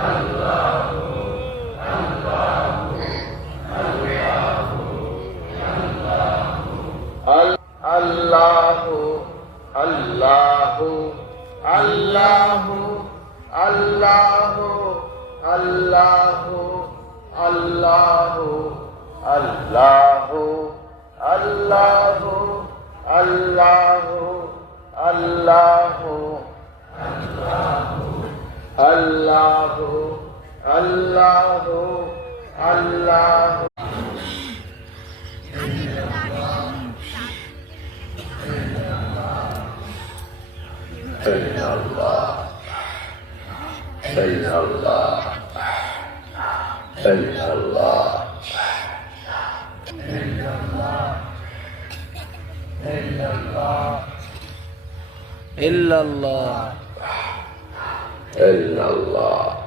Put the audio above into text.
আল্লাহু আল্লাহু আল্লাহু আল্লাহু আল্লাহু আল্লাহু আল্লাহু আল্লাহু আল্লাহু আল্লাহু আল্লাহু আল্লাহু আল্লাহু illallah illallah illallah illallah illallah illallah